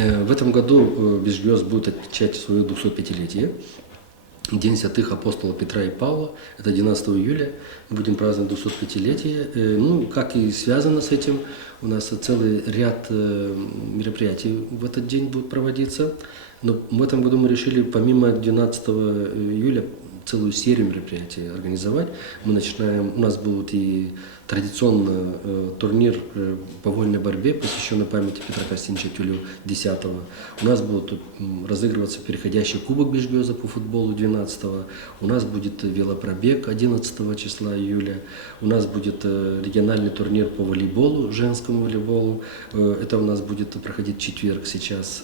В этом году Бижгёз будет отмечать свое 205-летие. День святых апостолов Петра и Павла, это 12 июля, мы будем праздновать 205-летие. Ну, как и связано с этим, у нас целый ряд мероприятий в этот день будет проводиться. Но в этом году мы решили, помимо 12 июля, целую серию мероприятий организовать. Мы начинаем, у нас будут и традиционно турнир по вольной борьбе, посвященный памяти Петра Костинча Тюлю X. У нас будут разыгрываться переходящий кубок Бижгёза по футболу 12. У нас будет велопробег 11 числа июля. У нас будет региональный турнир по волейболу, женскому волейболу. Это у нас будет проходить в четверг сейчас,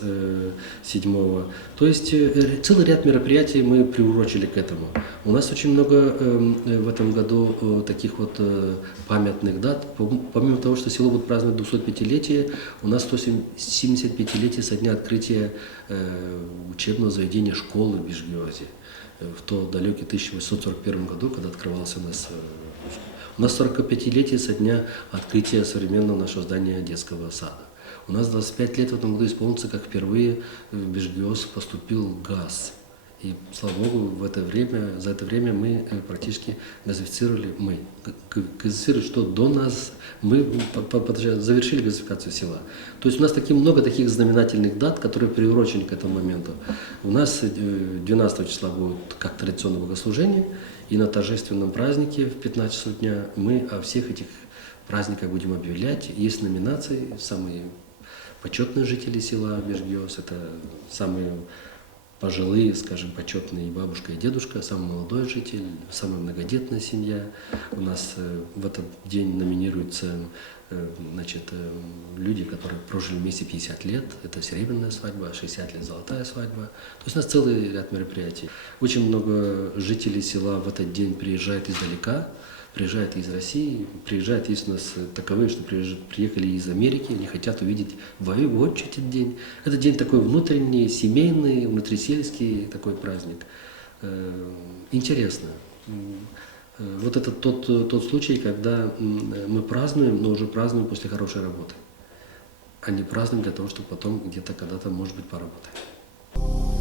7. То есть целый ряд мероприятий мы приурочили к этому. У нас очень много в этом году таких вот памятных дат. Помимо того, что село будет праздновать 205-летие, у нас 175-летие со дня открытия учебного заведения школы в Бижгёзе. В тот далекий 1841 году, когда открывался у нас 45-летие со дня открытия современного нашего здания детского сада. У нас 25 лет в этом году исполнится, как впервые в Бижгёз поступил газ. И, слава Богу, за это время мы практически газифицировали, что до нас, мы завершили газификацию села. То есть у нас много таких знаменательных дат, которые приурочены к этому моменту. У нас 12 числа будет как традиционное богослужение, и на торжественном празднике в 15 часов дня мы о всех этих праздниках будем объявлять. Есть номинации, самые почетные жители села Бижгёз, это самые пожилые, скажем, почетные бабушка и дедушка, самый молодой житель, самая многодетная семья. У нас в этот день номинируются люди, которые прожили вместе 50 лет. Это серебряная свадьба, 60 лет золотая свадьба. То есть у нас целый ряд мероприятий. Очень много жителей села в этот день приезжают издалека, приезжают из России, приезжают, есть у нас таковые, что приехали из Америки, они хотят увидеть воочию этот день. Это день такой внутренний, семейный, внутрисельский такой праздник. Интересно. Вот это тот случай, когда мы празднуем, но уже празднуем после хорошей работы, а не празднуем для того, чтобы потом где-то когда-то, может быть, поработать.